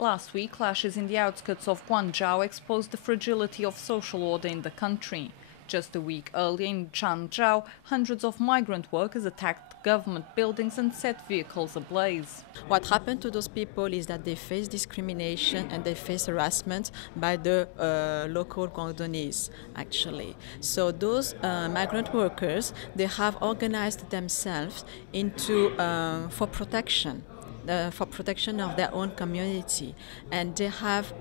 Last week, clashes in the outskirts of Guangzhou exposed the fragility of social order in the country. Just a week earlier in Chaozhou, hundreds of migrant workers attacked government buildings and set vehicles ablaze. What happened to those people is that they face discrimination and they face harassment by the local Guangdonese, actually. So those migrant workers, they have organized themselves into for protection of their own community, and they have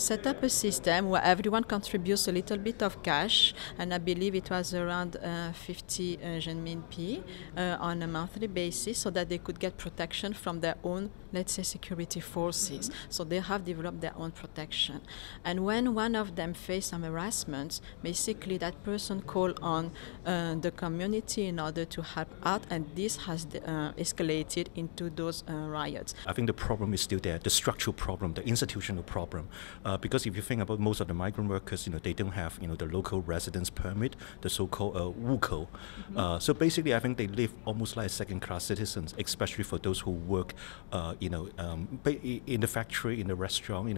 set up a system where everyone contributes a little bit of cash, and I believe it was around 50 renminbi on a monthly basis, so that they could get protection from their own, let's say, security forces. So they have developed their own protection. And when one of them faced some harassment, basically that person called on the community in order to help out, and this has escalated into those riots. I think the problem is still there, the structural problem, the institutional problem. Because if you think about most of the migrant workers, they don't have, the local residence permit, the so-called wukou. So basically, I think they live almost like second-class citizens, especially for those who work, in the factory, in the restaurant.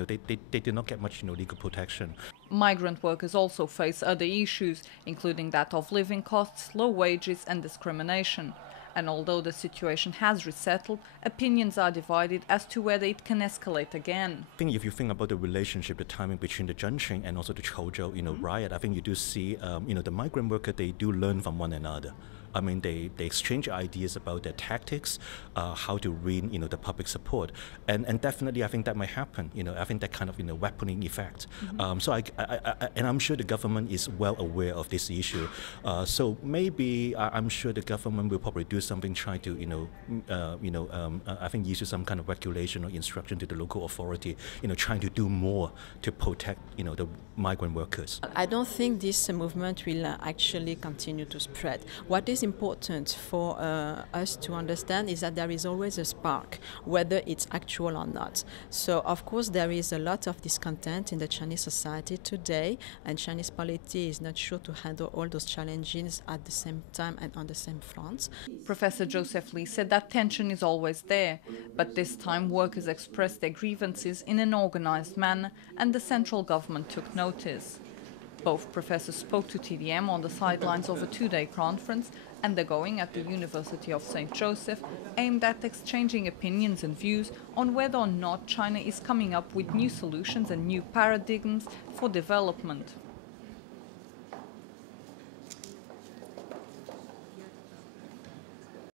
They do not get much, legal protection. Migrant workers also face other issues, including that of living costs, low wages, and discrimination. And although the situation has resettled, opinions are divided as to whether it can escalate again. I think if you think about the relationship, the timing between the Zhengqing and also the Chaozhou, riot, I think you do see, the migrant worker, they do learn from one another. I mean, they exchange ideas about their tactics, how to win, the public support, and definitely I think that might happen. I think that kind of weaponing effect. So and I'm sure the government is well aware of this issue. So maybe I'm sure the government will probably do something, try to I think issue some kind of regulation or instruction to the local authority, trying to do more to protect the migrant workers. I don't think this movement will actually continue to spread. What is important for us to understand is that there is always a spark, whether it's actual or not. So of course there is a lot of discontent in the Chinese society today, and Chinese polity is not sure to handle all those challenges at the same time and on the same front. Professor Joseph Lee said that tension is always there, but this time workers expressed their grievances in an organized manner, and the central government took notice. Both professors spoke to TDM on the sidelines of a two-day conference undergoing at the University of St. Joseph, aimed at exchanging opinions and views on whether or not China is coming up with new solutions and new paradigms for development.